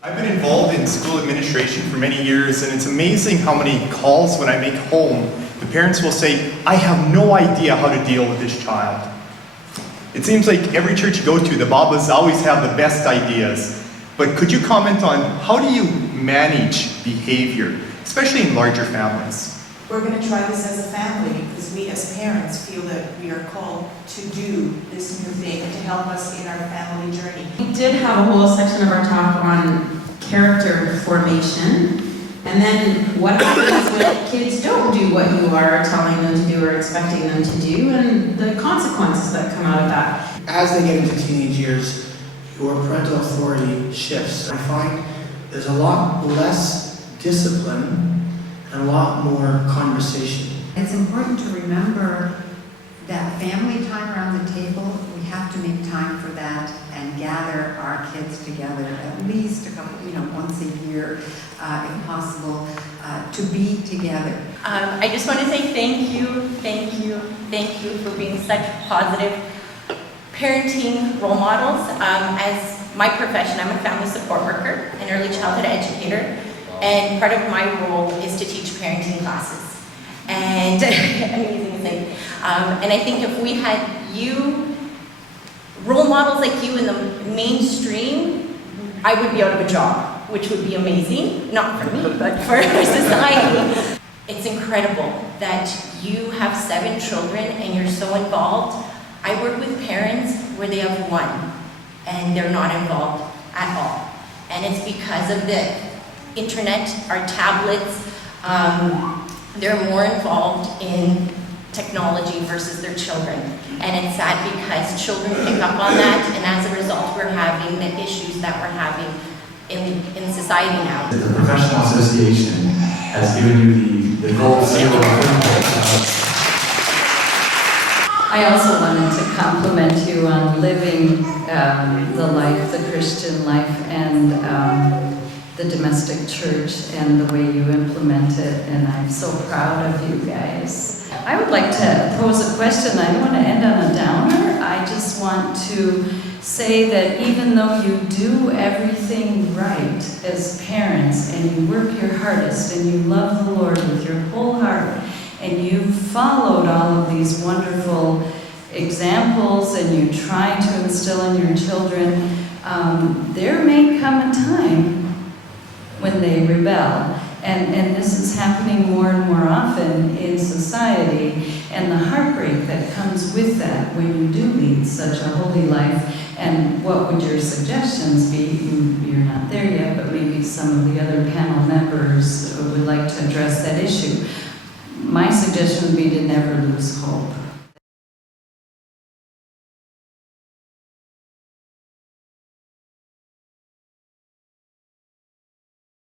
I've been involved in school administration for many years, and it's amazing how many calls when I make home, the parents will say, I have no idea how to deal with this child. It seems like every church you go to, the Babas always have the best ideas. But could you comment on how do you manage behavior, especially in larger families? We're going to try this as a family because we as parents feel that we are called to do this new thing to help us in our family journey. We did have a whole section of our talk on character formation, and then what happens when kids don't do what you are telling them to do or expecting them to do, and the consequences that come out of that. As they get into teenage years, your parental authority shifts. I find there's a lot less discipline and a lot more conversation. It's important to remember that family time around the table, we have to make time for that and gather our kids together at least a couple, once a year, if possible, to be together. I just want to say thank you for being such positive parenting role models. As my profession, I'm a family support worker, an early childhood educator, and part of my role is to teach parenting classes. And amazing thing. And I think if we had role models like you in the mainstream, I would be out of a job, which would be amazing, not for me, but for society. It's incredible that you have 7 children and you're so involved. I work with parents where they have 1 and they're not involved at all. And it's because of the internet, our tablets, they're more involved in technology versus their children. And it's sad because children pick up on that, and as a result, we're having the issues that we're having in society now. The professional association has given you the gold seal. I also wanted to compliment you on living the life, the Christian life, and the domestic church and the way you implement it, and I'm so proud of you guys. I would like to pose a question. I don't want to end on a downer. I just want to say that even though you do everything right as parents, and you work your hardest, and you love the Lord with your whole heart, and you've followed all of these wonderful examples, and you try to instill in your children, there may come a time when they rebel. And this is happening more and more often in society, and the heartbreak that comes with that when you do lead such a holy life. And what would your suggestions be? You're not there yet, but maybe some of the other panel members would like to address that issue. My suggestion would be to never lose hope.